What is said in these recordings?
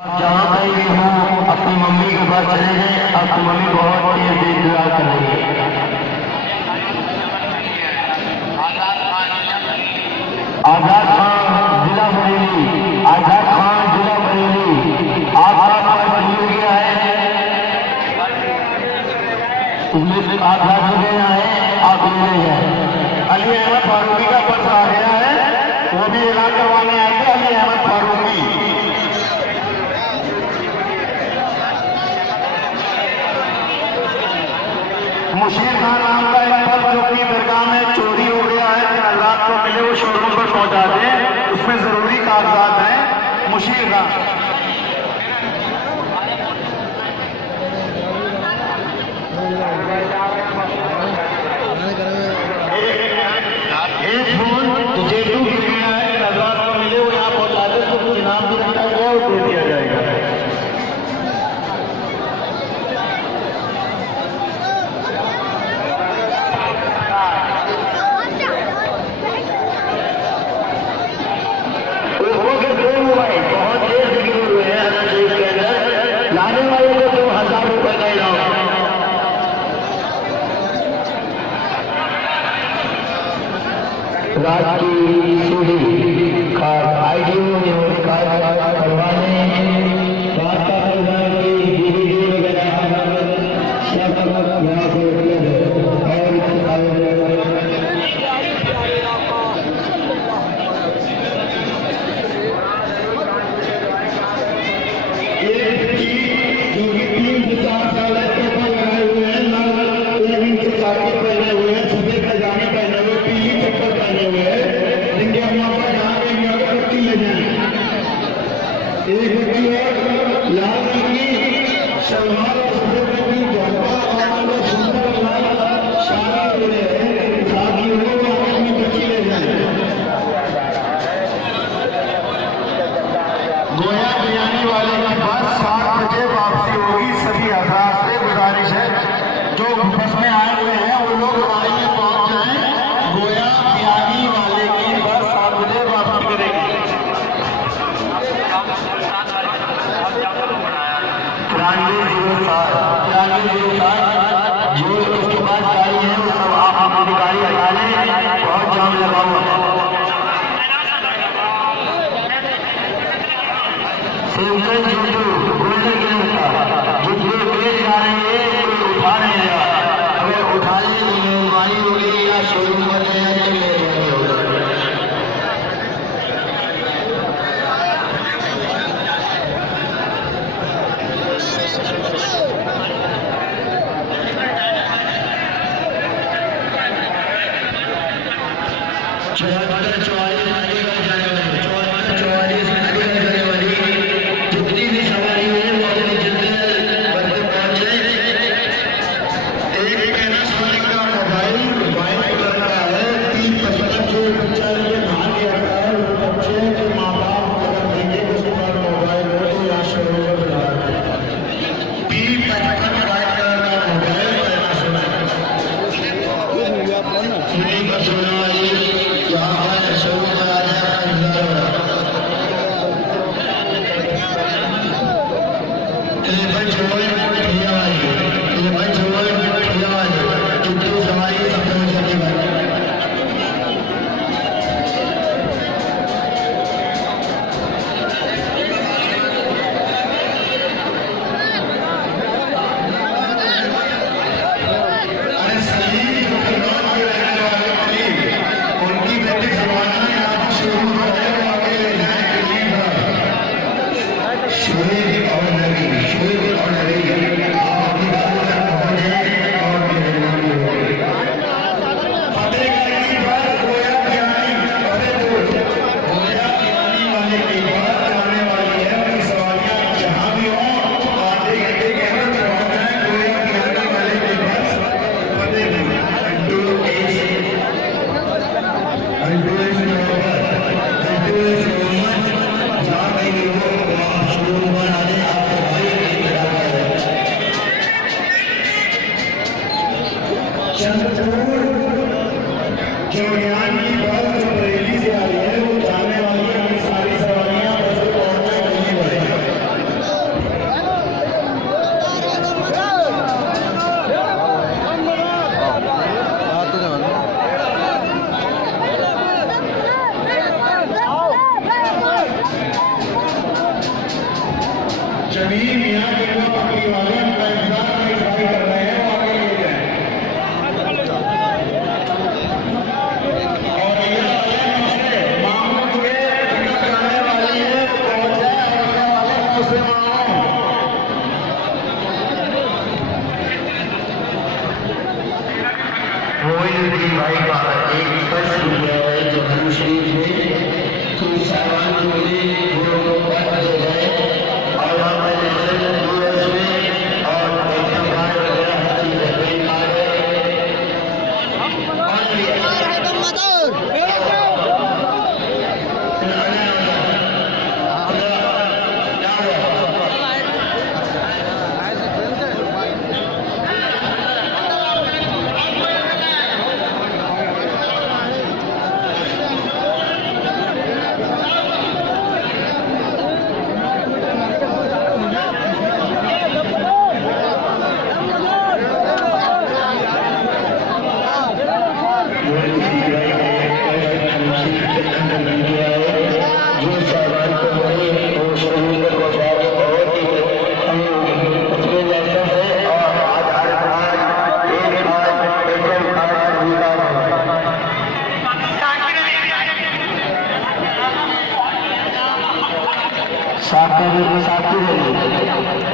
जहाँ कहीं भी हूँ अपनी मम्मी के पास चले गए। आपकी मम्मी बहुत तेज इंतजार कर रही है। आजाद खान जिला बरेली, आजाद खान जिला बरेली, आपका पास मिल गया है। इसमें आजाद हो गया है, आप ले हैं। अली अहमद फारूकी का पर्स आ गया है, वो भी ऐलान करवाने आए थे। अली अहमद फारूकी मुशीर खान नाम का एक पर्स जो कि दरगाह में चोरी हो गया है, कागजात को मिले वो शोरूम पर पहुंचा दें। उसमें जरूरी कागजात हैं। मुशीर खान एक फोन जो जेबू गिर गया है, कागजात को मिले वो यहाँ पहुंचा दे तो कुछ इनाम भी रखा गया और दे दिया जाएगा। रात की सीढ़ी खास आईडी मेमोरी कार्ड करवाने बात का DVD वगैरह सब यहाँ पे जो कि 3 से 4 साल लगाए हुए हैं, लाल से जाकेट पहने हुए हैं, सफेद पजामे पहने हुए, पीली चप्पल पहने हुए हैं, जिनके अम्मा पापा जहाँ पे भी आकर बच्ची ले जाए। एक बच्ची है लाल रंग की सलवार और सफेद रंग की झोंपा और सुंदर लाल शादी हो रहे हैं, शादी हो रहे हैं, अपनी बच्ची ले जाए। गोया बिरयानी वाले की बस 7 बजे वापसी होगी। सभी हजरात से गुजारिश है जो बस में आए हुए हैं वो लोग गाड़ी में पहुंच जाएं। गोया बिरयानी वाले की बस 7 बजे वापसी करेगी। 9307 जो उसके पास गाड़ी है वो सब आप अपनी गाड़ी हटा लें। बहुत जाम लगा हुआ है। सिंगल जुटू गोल्डन गिर का जुटू तेज जा रही है, कोई उठा नहीं रहा। अगर उठा ले तो मेहरबानी होगी या शोरूम पर ले जाए तो मेहरबानी होगा। शुरू शबीर मियाँ के वो पक्की वाले उनका इंतजार इस भाई कर रहे हैं, वो आगे ले जाए। और ये मामूद के ठंडा कराने वाली है, वो पहुंच जाए और आने वाले मुझसे मांगो। कोई भाई का एक बस है जो हम शरीफ में तो सामान मिले वो बंद हो गए और हमारे यूएस में और कार्ड वगैरह हर चीज है कोई कार्ड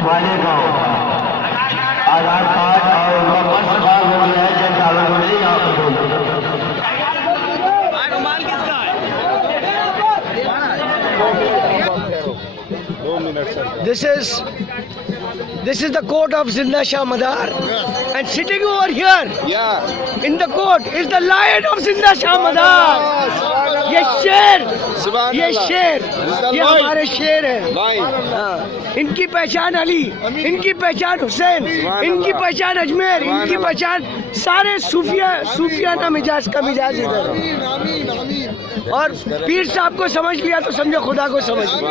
वाले गाँव आधार कार्ड और उनका पर्स खराब हो गया है, जब डाला बोले यहाँ पर This is the court of Zinda Shah Madar, and sitting over here in the court is the lion of Zinda Shah Madar. ये शेर ये हमारे शेर है। इनकी पहचान अली, इनकी पहचान हुसैन, इनकी पहचान अजमेर, इनकी पहचान सारे सूफियाना मिजाज का मिजाज इधर। और पीर साहब को समझ लिया तो समझो खुदा को समझ लिया।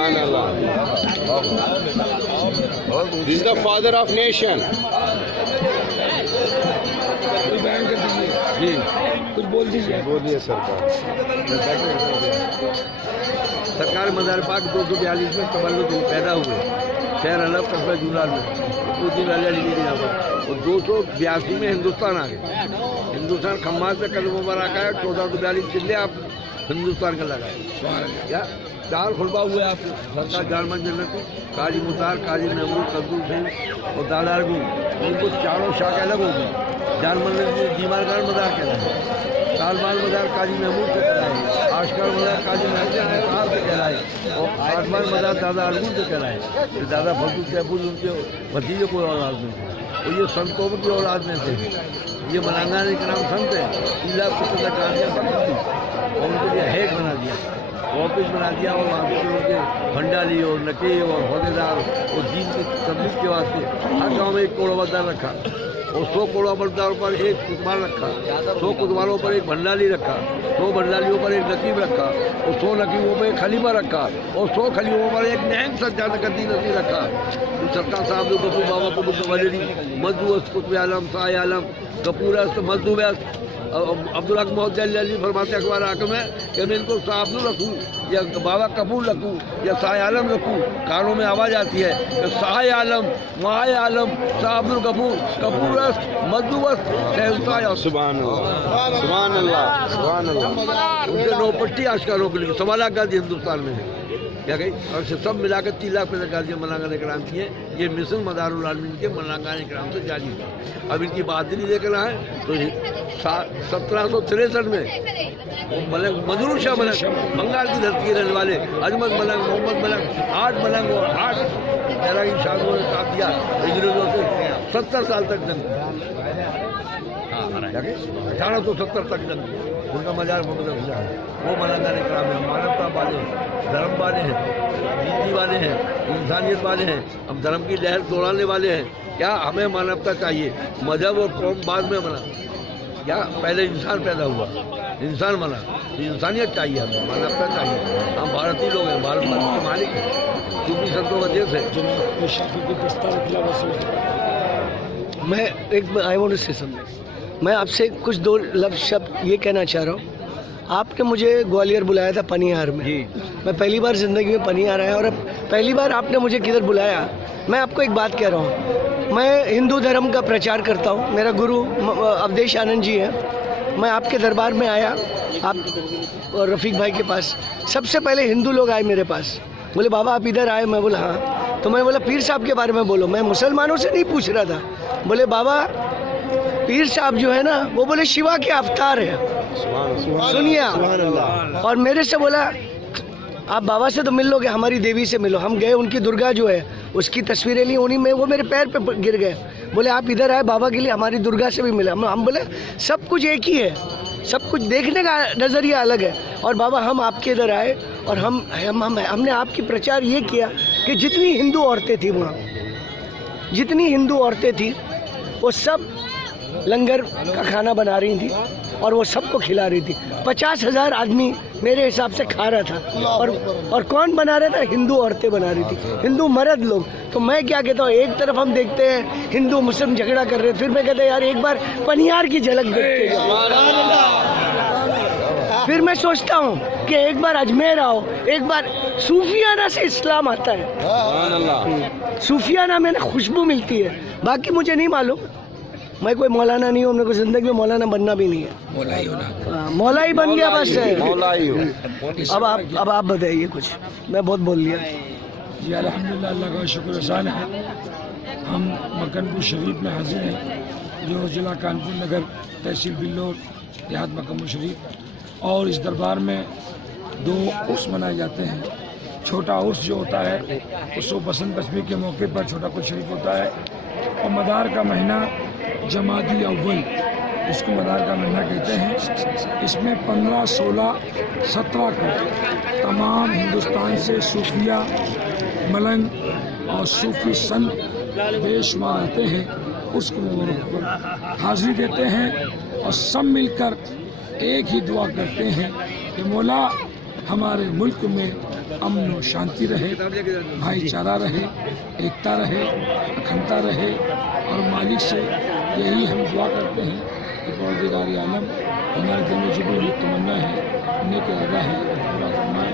He is the father of nation. जी कुछ बोल दीजिए। बोलिए सरकार मज़ार पाक 242 में तबल्लुद पैदा हुए, शहर अलग कस्बा जुलाल में, उसी वाले यहाँ पर, और 282 में हिंदुस्तान आ गए। हिंदुस्तान खम्मास में कदम मुबारक आया, 1442 चिल्ले आप हिंदुस्तान का लगाए। क्या 4 खुलबा हुए आप सरकार जालमन जन्नत, काजी मुतार, काजी महमूद, कब्दुल सिंह और दादारगू, उनको चारों शाख अलग हो गई। जालमन दीवारगार मदार कहलाए, सालबाल मदार काजी महमूद से कहलाए, आशकार मदार काजी महमूद से कहलाए, और आसमान मदार दादा अरगुल से कहलाए। दादा फजल सहबुल उनके भतीजे को औलाद में थे, और ये संत कौम की औलाद में थे। ये मलाना के नाम संत है, 3 लाख 70 कादियाँ पकड़ दी और उनके लिए हेड बना दिया, ऑफिस बना दिया, और वहाँ पर उनके भंडाली और नकीब और होदेदार और दीन की तबलीग के वास्ते हर गाँव में 1 कोड़वादार रखा, और 100 कोड़वादारों पर 1 कुतवाल रखा, 100 कुतवालों पर 1 भंडाली रखा, 100 भंडालियों पर 1 नकीब रखा, और 100 नकीबों पर 1 खलीफा रखा, और 100 खलीफों पर 1 नैंग सज्जाद कदी नसी रखा। तो सरकार साहब ने गफूर बाबा को मुतवल्ली मजदू कुतुब आलम शाह आलम गफूर मजदू अब्दुल हक मोहम्मद अली फरमाते अखबार आकम है कि मैं इनको शाह अब्दुल रखूँ या बाबा कपूर रखूँ या शाह आलम रखूँ। कानों में आवाज़ आती है कि शाह आलम, माए आलम, शाह अब्दुल कपूर, कपूरस्त मजदूवस्त सुभान अल्लाह। उनसे नौपट्टी आशकारों के लिए 1.25 लाख गाजी हिंदुस्तान में है, क्या गई, और सब मिलाकर 3 लाख पैसे गाजियाँ मलांगान इकराम की हैं। ये मिशन मदारुल आलमीन के मलांगान इकराम से जारी है। अब इनकी बहादुरी देखना है तो 1763 में मलंग मजरूर शाह मलंग, बंगाल की धरती के रहने वाले अजमत मलंग, मोहम्मद मलंग, 8 मलंग और 8 पैरा की शादियों ने साथ दिया। अंग्रेजों से 70 साल तक जंग, 1870 तक जंग, उनका मजार मोहम्मद अफजल है। वो मलांगान इकराम है, मानवता वाले हैं, धर्म वाले हैं, नीति वाले हैं, इंसानियत वाले हैं, हम धर्म की लहर दौड़ाने वाले हैं। क्या हमें मानवता चाहिए, मजहब और कौम बाद में बना, क्या पहले इंसान पैदा हुआ, इंसान बना, तो इंसानियत चाहिए, हमें मानवता चाहिए। हम भारतीय लोग हैं, भारत मालिक के मालिक हैं, सूफी संतों का देश है। मैं I want to say something, मैं आपसे कुछ 2 लफ्ज़ शब्द ये कहना चाह रहा हूँ। आपने मुझे ग्वालियर बुलाया था पनिहार में, मैं पहली बार ज़िंदगी में पनिहार आया, और अब पहली बार आपने मुझे किधर बुलाया। मैं आपको एक बात कह रहा हूँ, मैं हिंदू धर्म का प्रचार करता हूँ। मेरा गुरु अवधेश आनंद जी है। मैं आपके दरबार में आया, आप और रफ़ीक भाई के पास। सबसे पहले हिंदू लोग आए मेरे पास, बोले बाबा आप इधर आए। मैं बोला हाँ। तो मैं बोला पीर साहब के बारे में बोलो। मैं मुसलमानों से नहीं पूछ रहा था। बोले बाबा पीर साहब जो है ना, वो बोले शिवा के अवतार है, सुनिए आप। और मेरे से बोला आप बाबा से तो मिल लोगे, हमारी देवी से मिलो। हम गए, उनकी दुर्गा जो है उसकी तस्वीरें ली, उन्हीं में वो मेरे पैर पे गिर गए। बोले आप इधर आए बाबा के लिए, हमारी दुर्गा से भी मिला। हम बोले सब कुछ एक ही है, सब कुछ देखने का नज़रिया अलग है। और बाबा हम आपके इधर आए और हमने आपकी प्रचार ये किया कि जितनी हिंदू औरतें थी वहाँ, जितनी हिंदू औरतें थी वो सब लंगर का खाना बना रही थी और वो सबको खिला रही थी। 50,000 आदमी मेरे हिसाब से खा रहा था। और कौन बना रहा था? हिंदू औरतें बना रही थी, हिंदू मर्द लोग। तो मैं क्या कहता हूँ, एक तरफ हम देखते हैं हिंदू मुस्लिम झगड़ा कर रहे हैं, फिर मैं कहता हूँ यार एक बार पनियार की झलक देखते हैं। फिर मैं सोचता हूँ कि एक बार अजमेर आओ, एक बार सूफियाना से इस्लाम आता है। सूफियाना में ना खुशबू मिलती है। बाकी मुझे नहीं मालूम, मैं कोई मौलाना नहीं हूँ, मेरे को जिंदगी में मौलाना बनना भी नहीं है। मौला ही बन गया बस है। अब आप बताइए कुछ, मैं बहुत बोल लिया। जी अल्हम्दुलिल्लाह, अल्लाह का शुक्र एहसान है। हम मक्कनपुर शरीफ में हाजिर हैं, जो जिला कानपुर नगर, तहसील बिल्लोर, देहात मक्कनपुर शरीफ। और इस दरबार में 2 उर्स मनाए जाते हैं। छोटा उर्स जो होता है उसको बसंत पंचमी के मौके पर छोटा कुल शरीफ होता है। और मदार का महीना जमादी अव्वल, इसको मदार का महीना कहते हैं। इसमें 15, 16, 17 को तमाम हिंदुस्तान से सूफिया, मलंग और सूफी संत बेशुमार आते हैं, उसको पर हाजिरी देते हैं और सब मिलकर एक ही दुआ करते हैं कि मौला हमारे मुल्क में अमन और शांति रहे, भाईचारा रहे, एकता रहे, अखंडता रहे। और मालिक से यही हम दुआ करते हैं कि परवरदिगार आलम हमारे दिल में जो भी तमन्ना है, नेक इरादा है, पूरा फरमाए।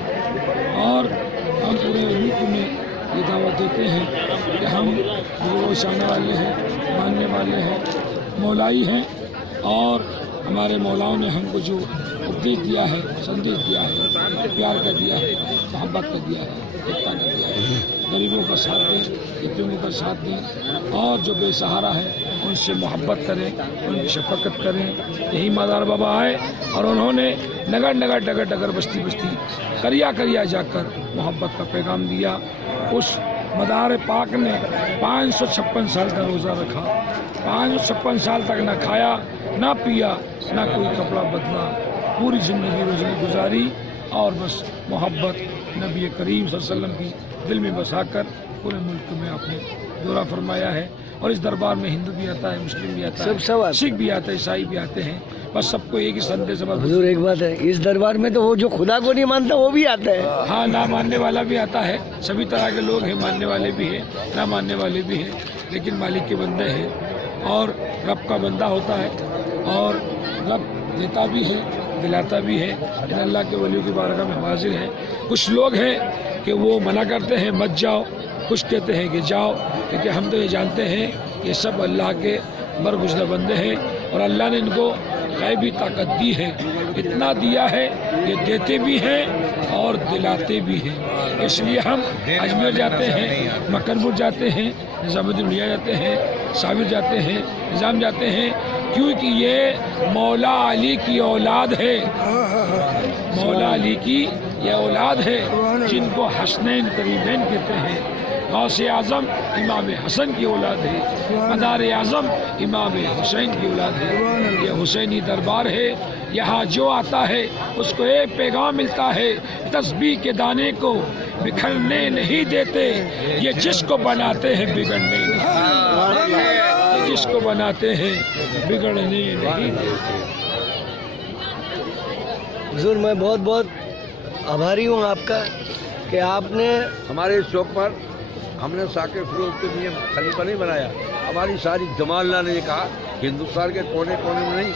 और हम पूरे मुल्क में ये दावत देते हैं कि हम रोशाना वाले हैं, मानने वाले हैं, मौलाई हैं। और हमारे मौलाओं ने हमको जो उपदेश दिया है, संदेश दिया है, प्यार कर दिया है, मोहब्बत कर दिया है, एकता कर दिया है। गरीबों का साथ दें, यतीमों का साथ दें, और जो बेसहारा है उनसे मोहब्बत करें, उनकी शफकत करें। यही मदार बाबा आए और उन्होंने नगर नगर, डगर डगर, बस्ती बस्ती, करिया करिया जाकर मोहब्बत का पैगाम दिया। उस मदार पाक ने 556 साल का रोज़ा रखा, 556 साल तक ना खाया, ना पिया, ना कोई कपड़ा बदला, पूरी ज़िंदगी रोज़ी गुजारी और बस मोहब्बत नबी करीम सल्लल्लाहु अलैहि वसल्लम की दिल में बसाकर पूरे मुल्क में आपने दौरा फरमाया है। और इस दरबार में हिंदू भी आता है, मुस्लिम भी आता है, सिख भी आता है, ईसाई भी आते हैं। बस सबको एक ही संदेश है। हुजूर एक बात है, इस दरबार में तो वो जो खुदा को नहीं मानता वो भी आता है। हाँ, ना मानने वाला भी आता है। सभी तरह के लोग हैं, मानने वाले भी हैं, ना मानने वाले भी हैं, लेकिन मालिक के बंदे हैं और रब का बंदा होता है। और रब देता भी है, दिलाता भी है। इन अल्लाह के वलियों की बारगाह में हाजिर है। कुछ लोग हैं कि वो मना करते हैं मत जाओ, कुछ कहते हैं कि जाओ, क्योंकि हम तो ये जानते हैं कि सब अल्लाह के बरगुज़र बंदे हैं और अल्लाह ने इनको गैबी ताकत दी है। इतना दिया है ये देते भी हैं और दिलाते भी हैं। इसलिए हम अजमेर जाते हैं, मक्कनपुर जाते हैं, निज़ामुद्दीन औलिया जाते हैं, साबिर जाते हैं, निज़ाम जाते हैं, क्योंकि ये मौला अली की औलाद है। मौला अली की ये औलाद है जिनको हसनैन करीमैन कहते हैं। गौसे आज़म इमाम हसन की औलाद है, मदार आज़म इमाम हुसैन की औलाद है। ये हुसैनी दरबार है। यहाँ जो आता है उसको एक पैगाम मिलता है, तस्बीह के दाने को बिखरने नहीं देते, ये जिसको बनाते हैं बिगड़ने नहीं, ये जिसको बनाते हैं बिगड़ने नहीं देते। हुजूर मैं बहुत बहुत आभारी हूँ आपका कि आपने हमारे इस शौक पर हमने साकिर फिरोज के लिए खलीफा नहीं बनाया। हमारी सारी जमालना ने कहा हिंदुस्तान के कोने कोने में नहीं,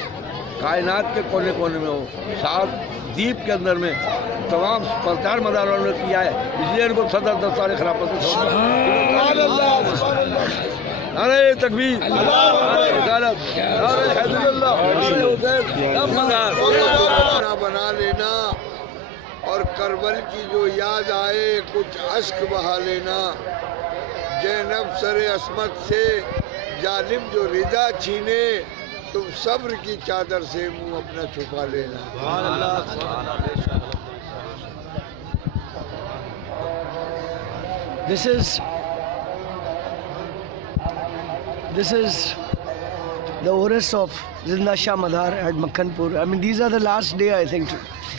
कायनात के कोने कोने में हो, 7 द्वीप के अंदर में तमाम प्रचार मदारों ने किया है, इसलिए इनको सदर दस्तार खिलाफत अरे तकबीर बना लेना और करबल की जो याद आए कुछ अश्क बहा लेना। जैनब सरे अस्मत से जालिम जो रिदा छीने, तुम सब्र की चादर से मुंह अपना छुपा लेना। This is the Urus of Zinda Shah Madar at Makkanpur. I mean, these are the last day, I think.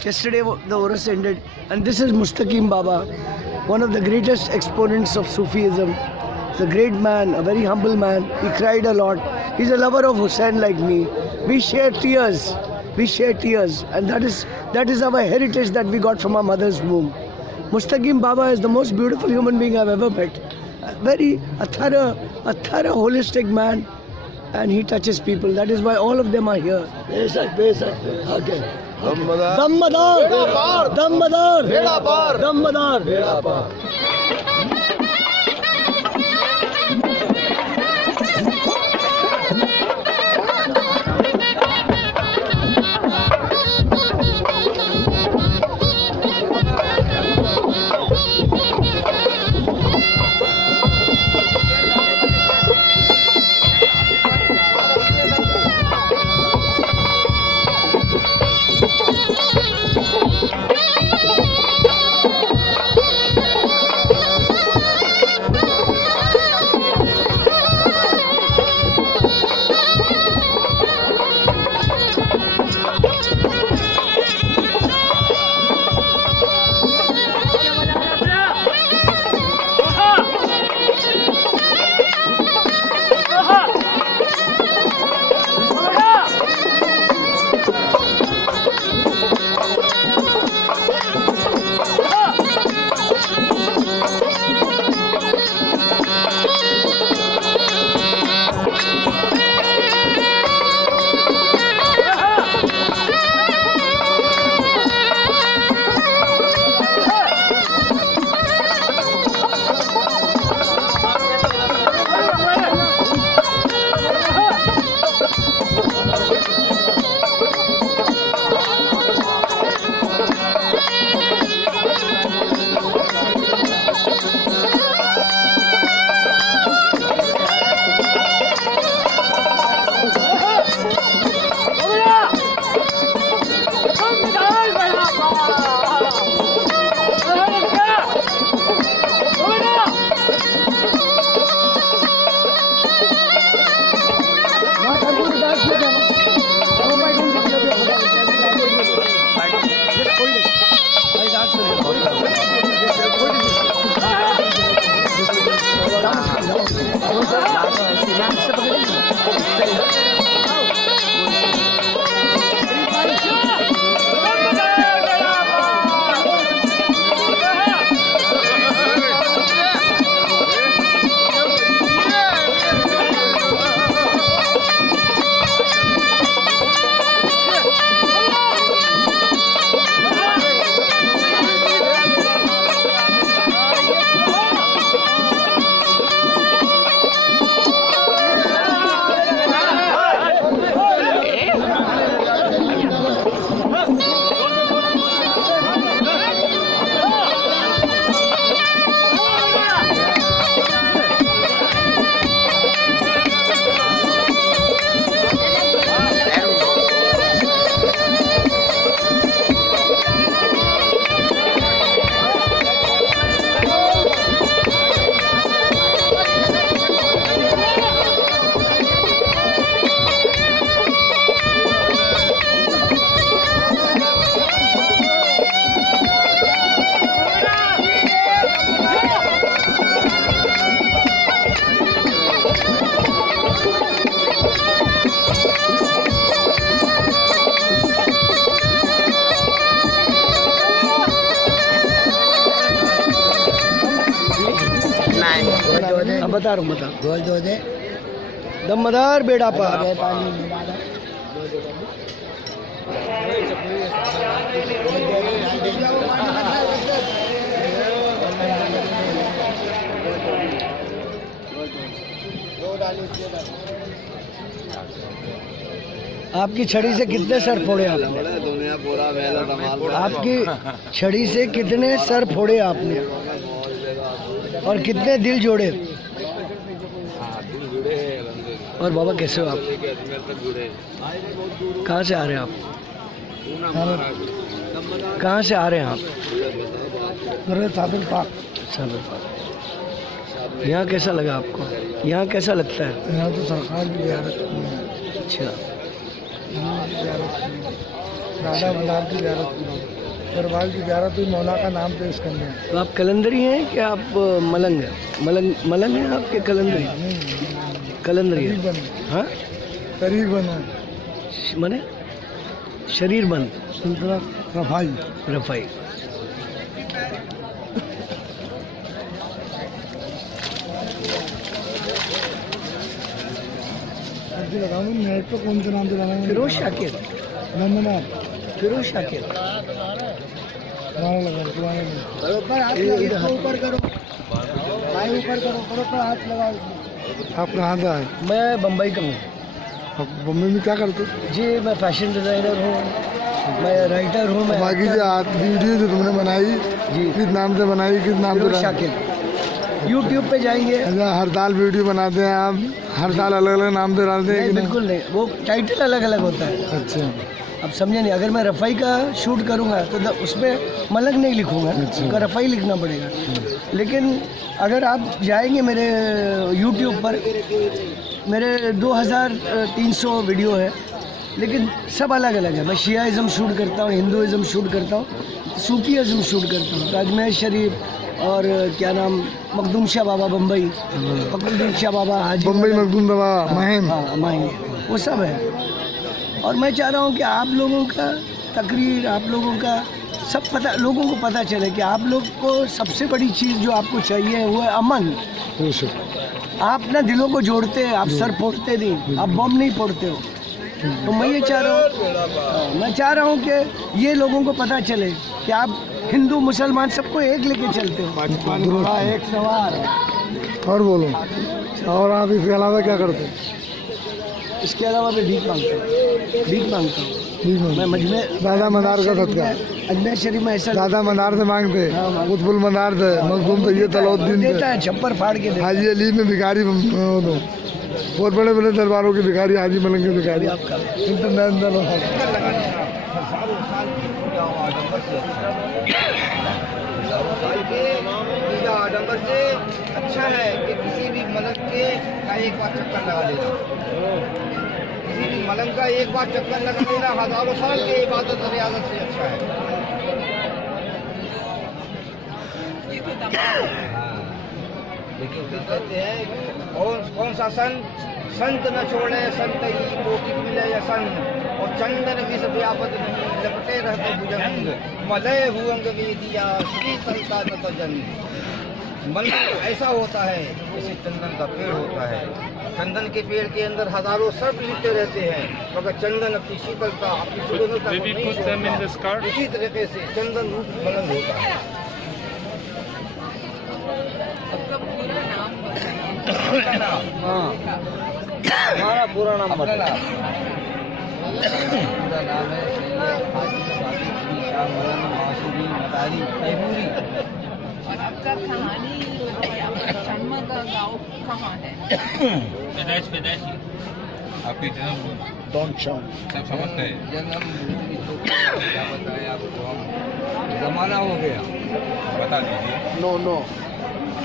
Yesterday the Urus ended, and this is Mustaqim Baba, one of the greatest exponents of Sufism. He's a great man, a very humble man. He cried a lot. He's a lover of Hussain like me. We share tears. And that is our heritage that we got from our mother's womb. Mustaqim Baba is the most beautiful human being I've ever met. A thorough, holistic man, and he touches people. That is why all of them are here. Okay. Dammadar. बता रहा हूँ गोल दो दे दमदार बेड़ा पार आपकी छड़ी से कितने सर फोड़े आपने? दुनिया पूरा मेला धमाल। आपकी छड़ी से कितने सर फोड़े आपने और कितने दिल जोड़े? और बाबा कैसे हो आप? कहाँ से आ रहे हैं आप? कहाँ से आ रहे हैं आप? यहाँ कैसा लगा आपको? यहाँ कैसा लगता है? यहाँ तो सरकार की ज़्यारत की है, अच्छा, राधा भंडार की ज़्यारत की, दरबार की ज़्यारत हुई, मौला का नाम पेश करने। तो आप कलंदरी हैं कि आप मलंग हैं? मलंग हैं आपके कलंदरी? कलंदरी शरीर है। बन, हाँ, शरीर बनो, मने शरीर बंद, सुल्तान रफाई। रफाई। लगाऊंगी नेट पे, कौन से नाम से लगाऊंगी? फिरोज शाकिर, नंदनाथ फिरोज शाकिर। तुम्हारा लगा, तुम्हारा नहीं। ऊपर करो, ऊपर करो, हाथ लगाओ। आप कहाँ से आए? मैं बम्बई का हूँ आप बम्बई में क्या करते? जी। मैं फैशन डिज़ाइनर हूँ, मैं राइटर हूँ। मैं बाकी जो वीडियो जो तुमने बनाई जी, किस नाम से बनाई, किस नाम फिरोज से? शाकिर। यूट्यूब पे जाएंगे। अच्छा, हर साल वीडियो बनाते हैं आप? हर साल अलग अलग नाम से डालते हैं नहीं, कि नहीं? बिल्कुल नहीं, वो टाइटल अलग अलग होता है। अच्छा, अब समझे नहीं, अगर मैं रफ़ाई का शूट करूँगा तो उसमें मलंग नहीं लिखूँगा, उसका रफ़ाई लिखना पड़ेगा। लेकिन अगर आप जाएंगे मेरे यूट्यूब पर, मेरे 2300 वीडियो है, लेकिन सब अलग अलग है। मैं शियाइज़म शूट करता हूँ, हिंदुइज़म शूट करता हूँ, सूफीज़म शूट करता हूँ, अजमेर शरीफ और क्या नाम, मखदूम शाह बाबा बम्बई, फखरुद्दीन शाह बाबा हाजी बम्बई मखदूम बाबा, माहिम। हाँ, माहिम, वो सब है। और मैं चाह रहा हूँ कि आप लोगों का तकरीर, आप लोगों का सब पता, लोगों को पता चले कि आप लोग को सबसे बड़ी चीज़ जो आपको चाहिए वो है अमन। आप ना दिलों को जोड़ते हैं, आप सर फोड़ते नहीं, आप बम नहीं फोड़ते हो। तो मैं ये चाह रहा हूँ, मैं चाह रहा हूँ कि ये लोगों को पता चले कि आप हिंदू मुसलमान सबको एक लेके चलते हो। एक सवाल और बोलो, और आप इसके अलावा क्या करते हैं? इसके अलावा मैं भीख मांगता हूँ, भीख मांगता हूँ। मैं मजमे दादा मदार का सदका, अजमेर शरीफ में ऐसा दादा मदार से मांगते, कुतुबुल मदार से, मखदूम तो ये तलाउद्दीन देता से, है, छप्पर फाड़ के देता हाजी अली में भिखारी, बहुत बड़े बड़े दरबारों के भिखारी, हाजी मलंग के भिखारी, इंटरनेशनल। पूजा आडम्बर से अच्छा है कि किसी भी मलंग के का एक बार चक्कर लगा लेना, किसी भी मलंग का एक बार चक्कर लगा लेना हजारों साल की इबादत और रियाजत से अच्छा है। लेकिन फिर कहते हैं कौन सा संत न छोड़े संत ही कोटि मिले या संत, और चंदन विष व्यापत नहीं लपटे रहते भुजंग, मलय भुअंग दिया श्री संता न जन्म। मलय ऐसा होता है जैसे चंदन का पेड़ होता है, चंदन के पेड़ के अंदर हजारों सर्प लिपटे रहते हैं, मगर चंदन अपनी शीतलता, अपनी सुगंधता को नहीं छोड़ता। इसी तरीके से चंदन रूप मलंग होता है। हमारा पूरा नाम बताना। पूरा नाम है हाजी सादिक शाह मौलाना मासूरी मदारी तैमूरी। और आपका कहानी जन्म का गाँव कहाँ है? पैदाइश आपके जन्म डॉन शाम सब समझते हैं। जन्म क्या बताएं आपको, हम जमाना हो गया, बता दीजिए। नो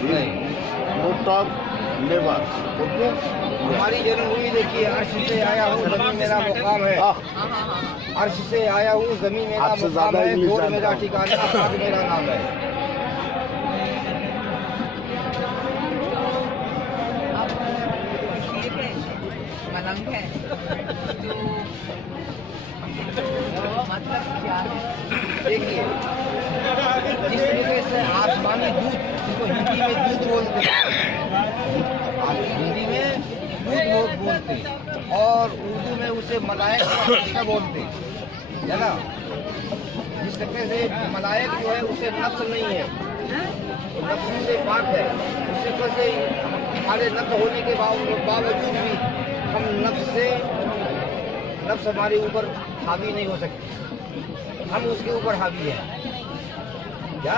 नहीं टॉक नेवर। ओके, हमारी जन्म हुई देखिए, अर्श से आया हूँ, जमीन मेरा मुकाम है। अर्श से आया हूँ, जमीन मेरा आपसे मुकाम ज्यादा है, इंग्लिश गोद जानता मेरा हूँ। ठिकाना, पाक मेरा नाम है। आप ये है मलंग है तो मतलब क्या है? देखिए, जिस तरीके से आसमानी दूध, जिसको हिंदी में दूध बोलते हैं, हिंदी में दूध बोलते हैं, और उर्दू में उसे मलाइका बोलते हैं। है ना। जिस तरह से मलायक जो है उससे नफ्स नहीं है, नफ्स से पाक है। उसी तरह से हमारे नफ्स होने के बावजूद भी हम नफ्स हमारे ऊपर हावी नहीं हो सकती, हम उसके ऊपर हावी हैं। क्या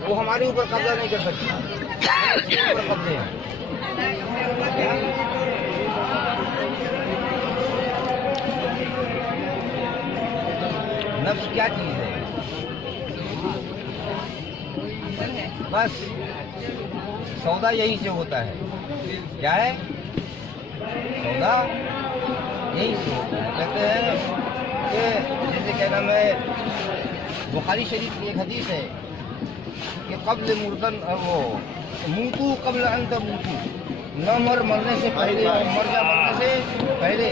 वो हमारे ऊपर कब्जा नहीं कर सकती, हम उसके ऊपर कब्जे हैं। नफ्स क्या चीज है? बस सौदा यही से होता है। क्या है सौदा? यही से होता है। कहते हैं कि जैसे क्या नाम है, बुखारी शरीफ की एक हदीस है कि कब्ल मुर्दन वो मूतू कब्ल अंत मूतू, न मरने से पहले और मर जा मरने से पहले।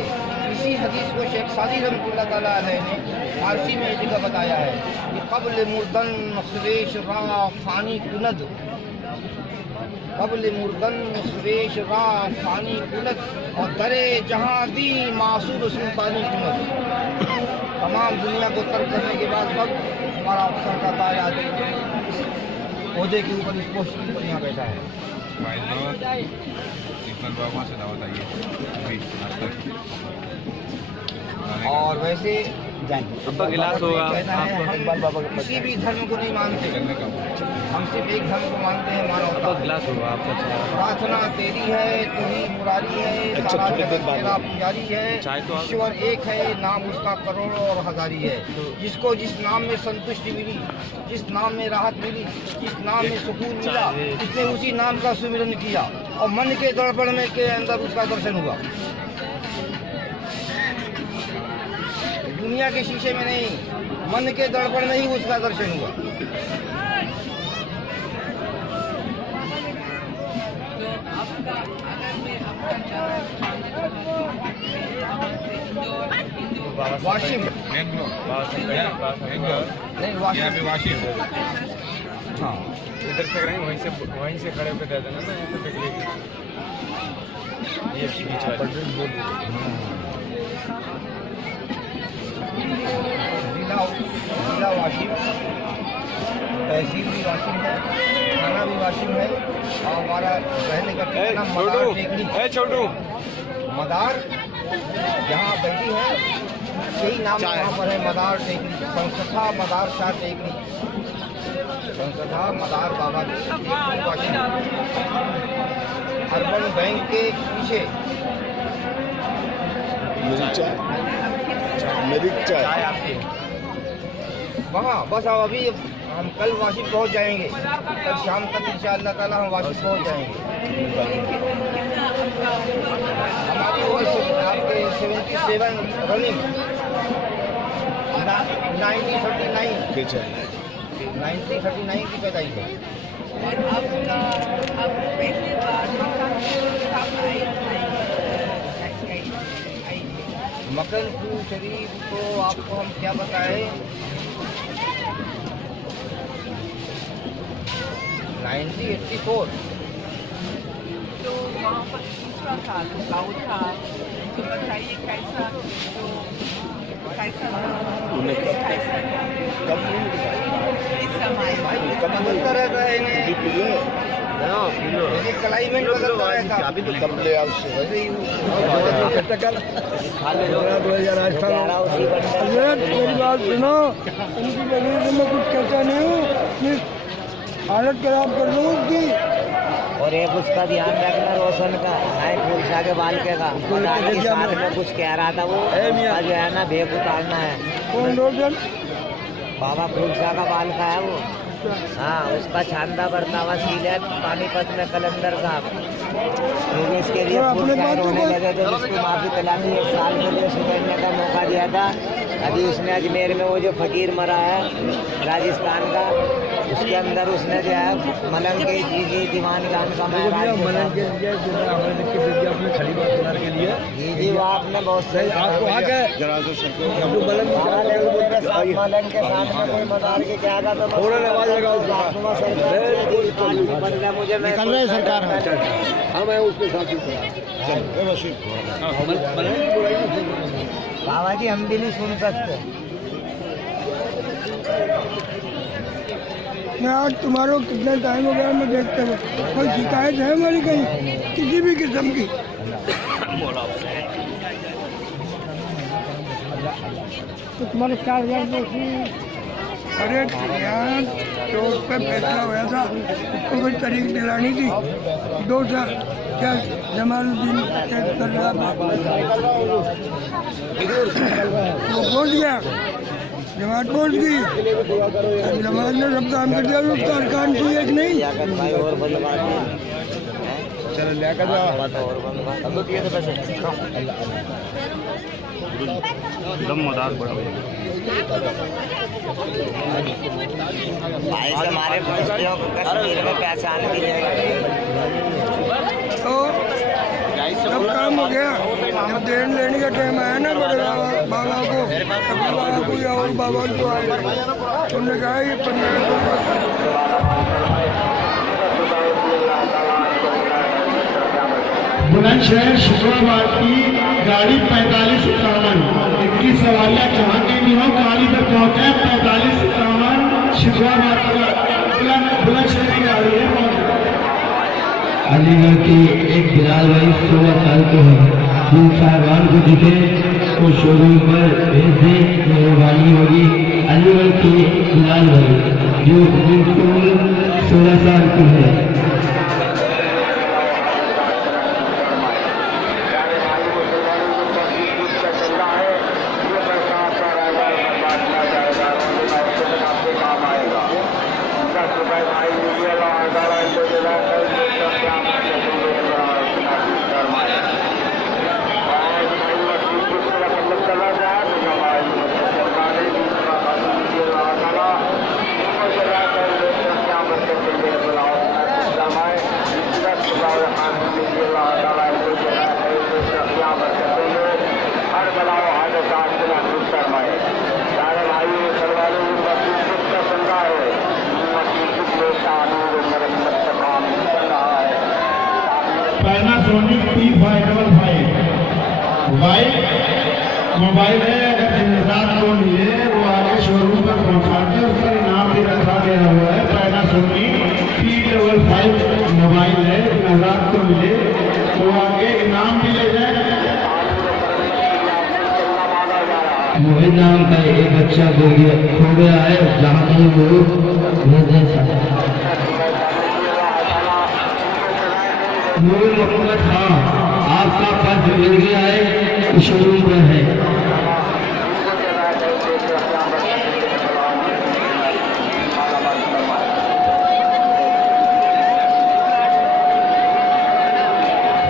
इसी हदीस को शेख सादी रहमतुल्लाह ताला अलैह ने फारसी में एक जगह बताया है कि कब्ल मुर्दन सुरेश रा फानी कुनद, कब्ल मुर्दन सुरेश रा फानी कुनद, और दरे जहाँ दी मासूर सुल्तानी कुनद। तमाम दुनिया को तर्क करने के बाद सब हमारा अफसर का ताज आदि पौधे के ऊपर इस पोस्ट के ऊपर यहाँ बैठा है। इकबाल बाबा से दावत आई है। और वैसे आपका गिलास होगा। हम किसी भी धर्म को नहीं मानते, हम सिर्फ एक धर्म को मानते हैं, मानवता। आपका गिलास होगा आपका। प्रार्थना तेरी है, तू ही मुरारी है, सारा जगत तेरा पुजारी है। ईश्वर एक है, नाम उसका करोड़ों और हजारी है। जिसको जिस नाम में संतुष्टि मिली, जिस नाम में राहत मिली, जिस नाम में सुकून मिला, जिसने उसी नाम का सुमिरन किया और मन के दर्पण में के अंदर उसका दर्शन हुआ। दुनिया के शीशे में नहीं, मन के दर्पण में ही उसका दर्शन हुआ। तो आपका अगर मैं आपका वाशिम नहीं, वाशिम हाँ इधर से करेंगे, वहीं से खड़े होकर दे देना ना, यहाँ पे देख ये बीच वाली। जिला वाशिम, तहसील भी वाशिम है, थाना भी वाशिम है, और हमारा रहने का ठिकाना मदार टेकरी। छोटू मदार जहाँ बैठी है यही नाम यहाँ पर है, मदार टेकरी। संस्था मदार शाह टेकरी, संस्था मदार बाबा टेकरी वाशिम। अर्बन बैंक के पीछे मेरी चाय आपकी वहाँ बस। अब अभी हम कल वाशिम पहुँच जाएंगे, कल शाम तक इंशाअल्लाह ताला हम वाशिम पहुँच जाएंगे। हमारी उम्र आपके 77 रनिंग, 1939 की पैदाइश है। और आपका आप पहली बार कब आए? मक्कन शरीफ को आपको हम क्या बताएं, 1984। तो वहाँ पर दूसरा साल गाँव था, तो बताइए कैसा इस समय बदलता रहता है इन्हें, क्लाइमेट बदलता रहता है। अभी तो कब ले आओ उससे वैसे ही मेरी बात सुनो, उनकी वजह से मैं कुछ कहता नहीं हूँ, हालत खराब कर लूँ उसकी। और एक उसका ध्यान रखना रोशन का, नाइट फुलसा के बाल के का साथ में कुछ कह रहा था वो, जो है ना भेद उतारना है। कौन रोशन? बाबा फुलसा का बाल का है वो। हाँ, उसका छांदा बरतावा सीले पानीपत में कलंदर साहब, क्योंकि इसके लिए फुल साइड होने लगे थे, जिसकी माफी तलाशी 1 साल के लिए सुधरने का मौका दिया था। अभी उसने अजमेर में वो जो फकीर मरा है राजस्थान का, उसके अंदर उसने जो है मलंग के जी दीवान गान का मलंग के जी वो आपने बहुत सही मलंग के साथ में कोई मदार के क्या था, तो मुझे निकल रहे सरकार। हाँ मैं उसके साथ ही बाबा जी हम भी नहीं सुन सकते। मैं आज तुम्हारा कितना टाइम हो गया मैं देखते हुए, कोई शिकायत है हमारी कहीं किसी भी किस्म की? तो तुम्हारे 4000 अरे यहाँ चोट पे फैसला हुआ था, उसको कोई तारीख दिलानी थी 2 साल। क्या जमालुद्दीन कर रहा था वो पहुँच गया, जमात पहुँच गई, जमात ने सब काम कर दिया। उसका अरकान थी एक नहीं। चलो लेकर जाओ। भाई से हमारे बस्तियों को कश्मीर में पहचान भी तो सब काम हो गया। जब देन लेने का टाइम आया ना बड़े बाबा को या और बाबा को आए, उन्होंने कहा ये 15 बुलंदशहर शुक्रवार की गाड़ी 4551 21 सवारियां जहाँ के भी हो गाड़ी पर पहुंचे 4551 शुक्रवार का बुलंदशहर की गाड़ी है। अलीगढ़ के एक बिलाल भाई 16 साल के हैं, जिन साहबान को दिखे तो शोरूम पर भेज दे, मेहरबानी होगी। अलीगढ़ के बिलाल भाई जो बिल्कुल 16 साल के हैं। पैनासोनिक P555 मोबाइल है। अगर रात को मिले वो आगे शोरूम पर पहुंचाते हैं, उसका इनाम भी रखा गया हुआ है। पैनासोनिक P55 मोबाइल है, रात को मिले वो आगे इनाम भी ले जाए। मोहित नाम का एक बच्चा खो गया है, जहाँ कहीं वो मोहम्मद खान आपका पर्स मिल गया है, शोरूम पर है।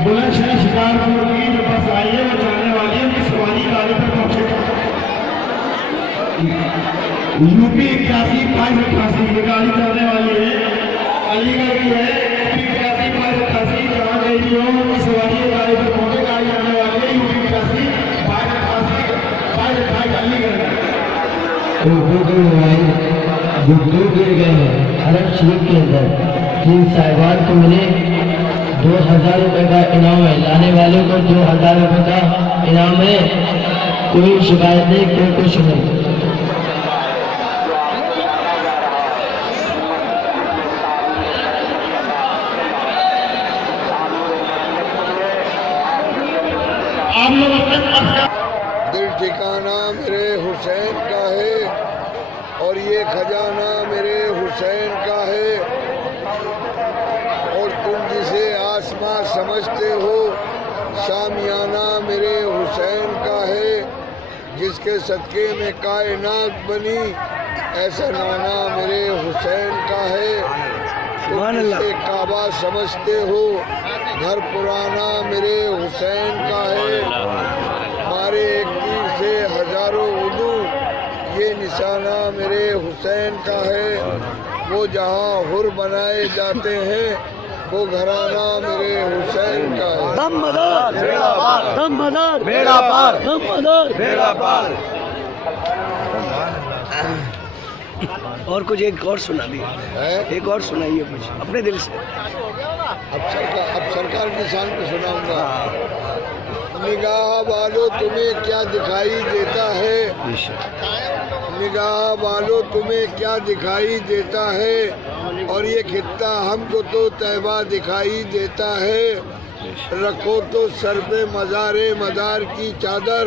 बुलंदशहर शिकारपुर की जो बस आई है वो जाने वाली है, उनकी सवारी गाड़ी पर पहुंचे। यूपी 81 ये गाड़ी जाने वाली है, अलीगढ़ की है। सवारी गाड़ी पर पहुंचे, गाड़ी आने वाली है यूपी 81 मोबाइल जो 2 गिर गए हैं अरब शरीफ के अंदर, जिन साहिबान को मिले 2000 रुपये का इनाम है। लाने वालों को 2000 रुपये का इनाम है। कोई शिकायत नहीं, कोई कुछ नहीं। दिल ठिकाना मेरे हुसैन का है और ये खजाना मेरे हुसैन का है। और तुम जिसे आसमां समझते हो शामियाना मेरे हुसैन का है। जिसके सदके में कायनात बनी ऐसा नाना मेरे हुसैन का है। तुम जिसे काबा समझते हो घर पुराना मेरे हुसैन का है। मारे एक तीर से हजारों उदू ये निशाना मेरे हुसैन का है। वो जहाँ हुर बनाए जाते हैं वो घराना मेरे हुसैन का है। दम मदार बेड़ा पार, दम मदार बेड़ा पार, दम मदार बेड़ा पार। और कुछ एक और सुना भी है, एक और सुनाइए कुछ अपने दिल से। अब सरकार की शान पे सुनाऊंगा। निगाह वालों तुम्हें क्या दिखाई देता है, निगाह वालों तुम्हें क्या दिखाई देता है, और ये खित्ता हमको तो तैबा दिखाई देता है। रखो तो सर पे मज़ारे मदार की चादर,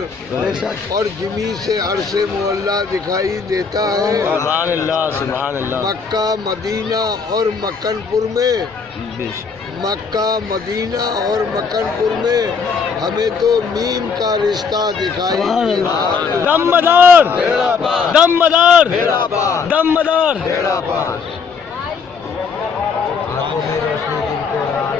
और जिमी से अरसे मोहल्ला दिखाई देता है। सुभान अल्लाह, सुभान अल्लाह। मक्का मदीना और मक्कनपुर में, मक्का मदीना और मक्कनपुर में हमें तो मीम का रिश्ता दिखाई देता है। दमदार, दमदार, दमदार। आंखों में रोशनी जिनको रार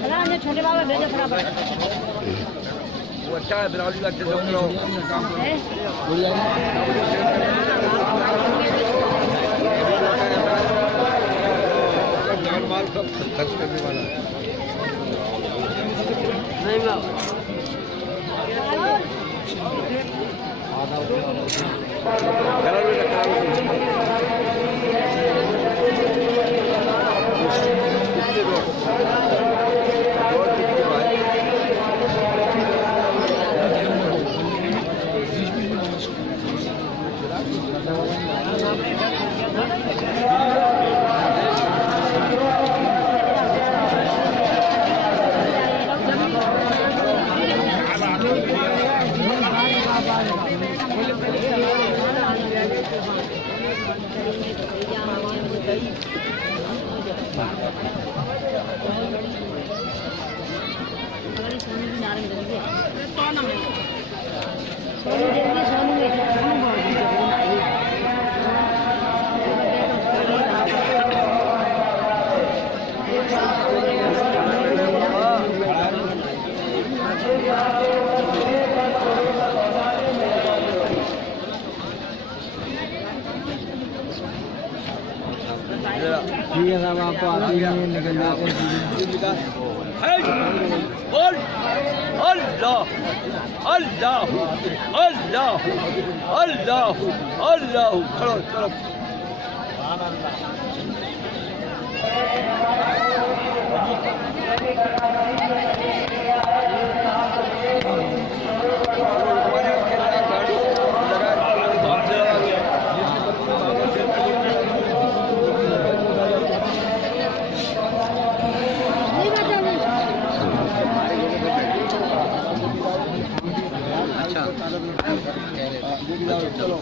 बोले वाले छोटे बाबा भेजो खराब वो अच्छा है, बिराली का अच्छे से करो। माल सब खर्च करने वाला है। ठीक है साहब, आपको आते ही निकल जाते हैं। अल्लाह अल्लाह अल्लाह अल्लाह अल्लाह। खड़ो खड़ो। चलो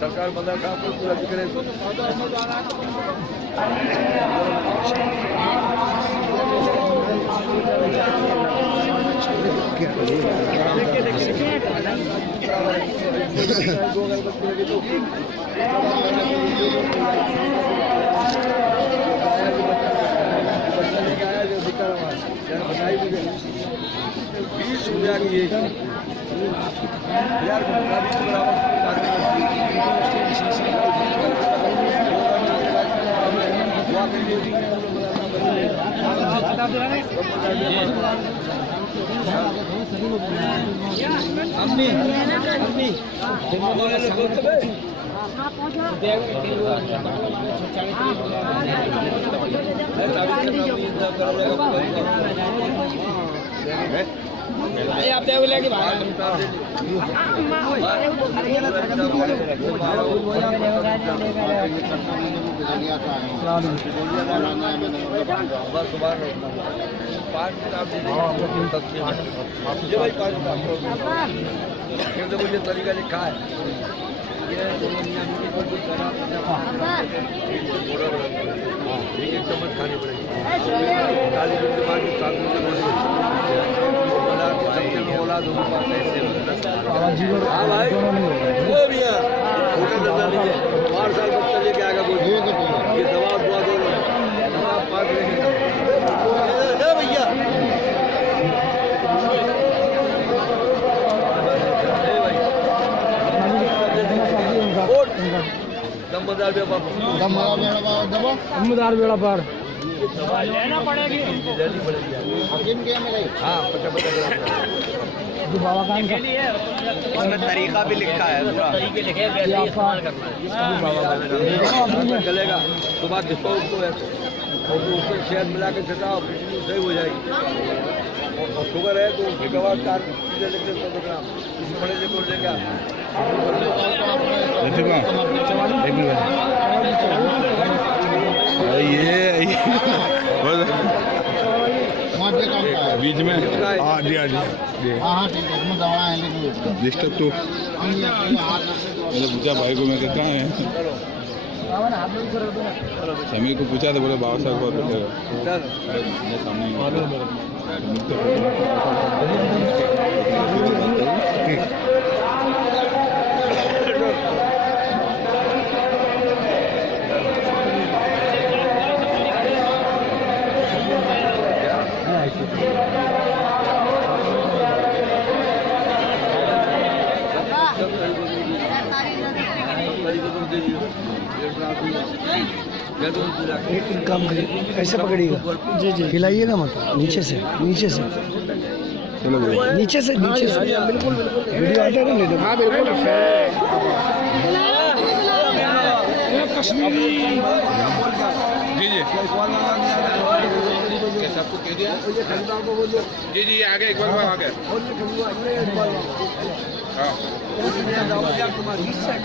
सरकार मदद आपको पूरा करे। बताई मुझे 20 रुपया की एक यार बराबर आप देव लेके मुझे तरीका लिखा है ये दोनों मियां बीवी को कुछ एक एक चम्मच खानी पड़ेगी 40 दिन के बाद 7 दिन औलाद होगी हाँ भाई वो भैया छोटा दर्जा लीजिए 5 साल बच्चा लेके आएगा बोल ये दवा दुआ दोनों दवा 5 लेके भैया दमदार बेड़ा पार लेना पड़ेगी हाँ 50 उसमें तरीका भी लिखा है चलेगा तो बात घिसो उसको ऐसे और उसको शहद मिला के छिटाओ सही हो जाएगी और शुगर है तो उसकी दवा 4 चीज़ें लिख दे 100 ग्राम इसी बड़े से को लेकर बीच में हाँ जी हाँ ठीक है इसमें दवा है डिस्टर्ब तो मैंने पूछा भाई को मैं कहता है समीर को पूछा तो बोले बाबा साहब को सामने एक काम करिए कैसे पकड़िएगा जी जी हिलाइएगा मत नीचे से नीचे से नीचे से बिल्कुल वीडियो आते रहे ले हाँ बिल्कुल जी जी सबको कह दिया जी जी आ गए एक बार आ गए हाँ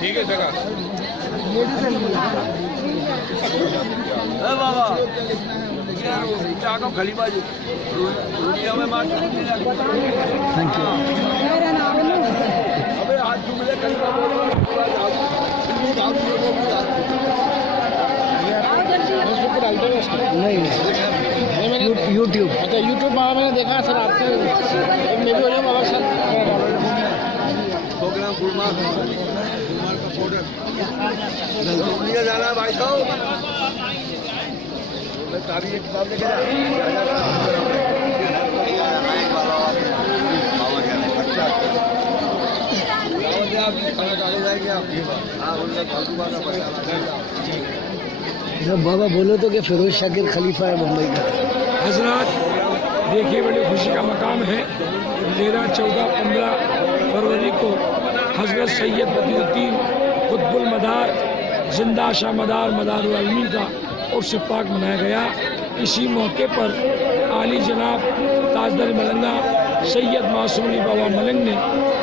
ठीक है जगह बाबा खली बाजू दुनिया में मार थैंक यू अबे हाथ मिले नहीं यूट्यूब अच्छा यूट्यूब में मैंने देखा सर आपके मैं भी हो जाऊँ बाबा सर 100 ग्राम गुलमार का पाउडर लिया जाना है भाई साहब मैं सारी एक किताब लेके जब बाबा बोलो तो कि फिरोज शाकिर खलीफा है मुंबई का हजरत देखिए बड़ी खुशी का मकाम है 13, 14, 15 फरवरी को हजरत सैयद बदरुद्दीन कुतुबुल मदार जिंदा शाह मदार मदारुल आलमीन का उर्स पाक मनाया गया। इसी मौके पर आली जनाब ताजदार मलंगा सैयद मासूम अली बाबा मलंग ने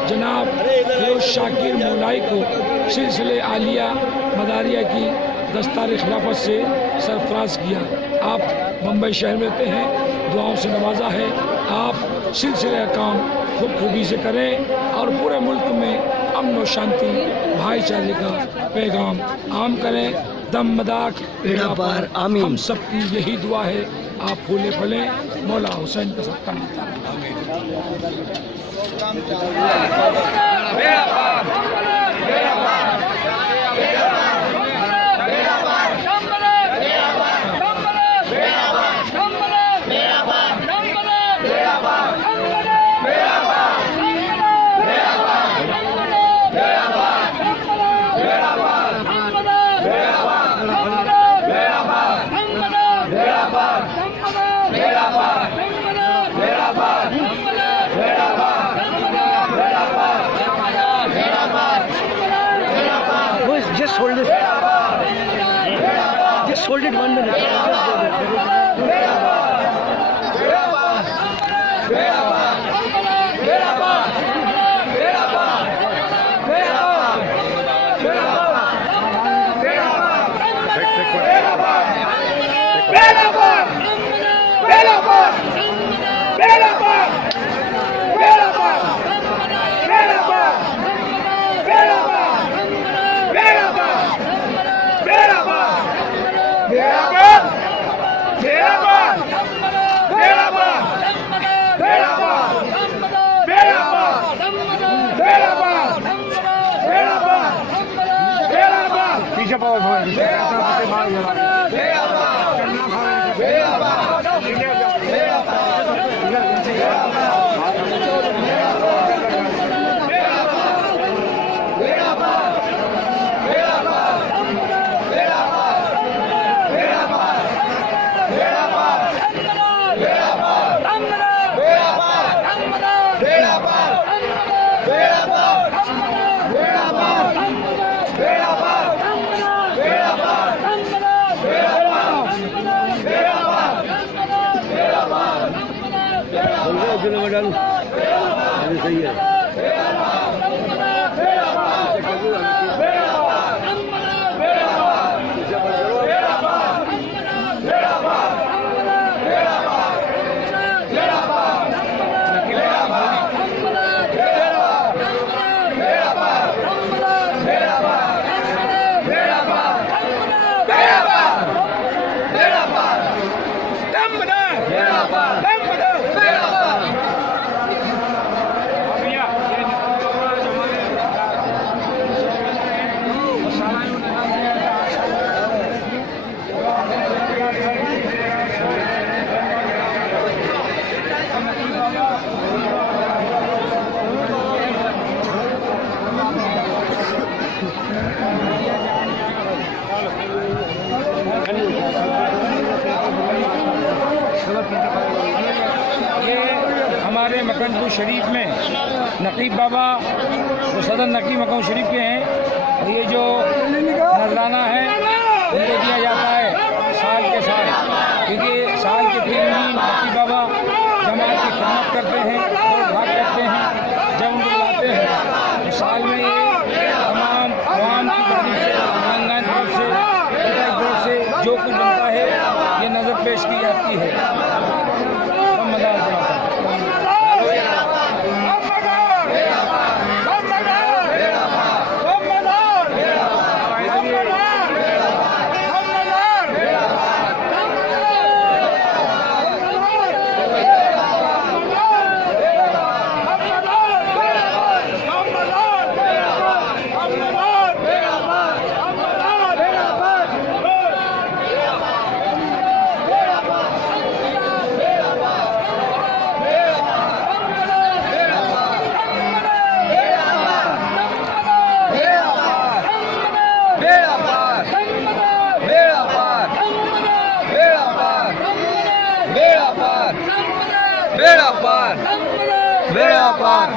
जनाब फिरोज शाकिर मौलाई को सिलसिले आलिया मदारिया की दस्तार खिलाफत से सरफराज किया। आप मुंबई शहर में रहते हैं, दुआओं से नवाजा है। आप सिलसिले काम खूब खूबी से करें और पूरे मुल्क में अमन और शांति भाईचारे का पैगाम आम करें। दम मदाक बेड़ा पार आमीन। हम सबकी यही दुआ है। आप फूले फलें, मौला हुसैन का सबका मिलता रहे। बेड़ा 1 पीछे पाओ सही है। हमारे मकनपुर शरीफ में नकीब बाबा जो सदर नकीब मकाम शरीफ के हैं, और ये जो नजराना है इनको दिया जाता है साल के साल, क्योंकि साल के 3 दिन नकीब बाबा जमात की खिदमत करते हैं, दौड़ भाग करते हैं। जब उनको बुलाते हैं तो साल में ये तमाम आवाम की तरफ से, तेलंगाना की तरफ से, तरफ से जो कुछ बनता है ये नज़र पेश की जाती है। बेड़ा पार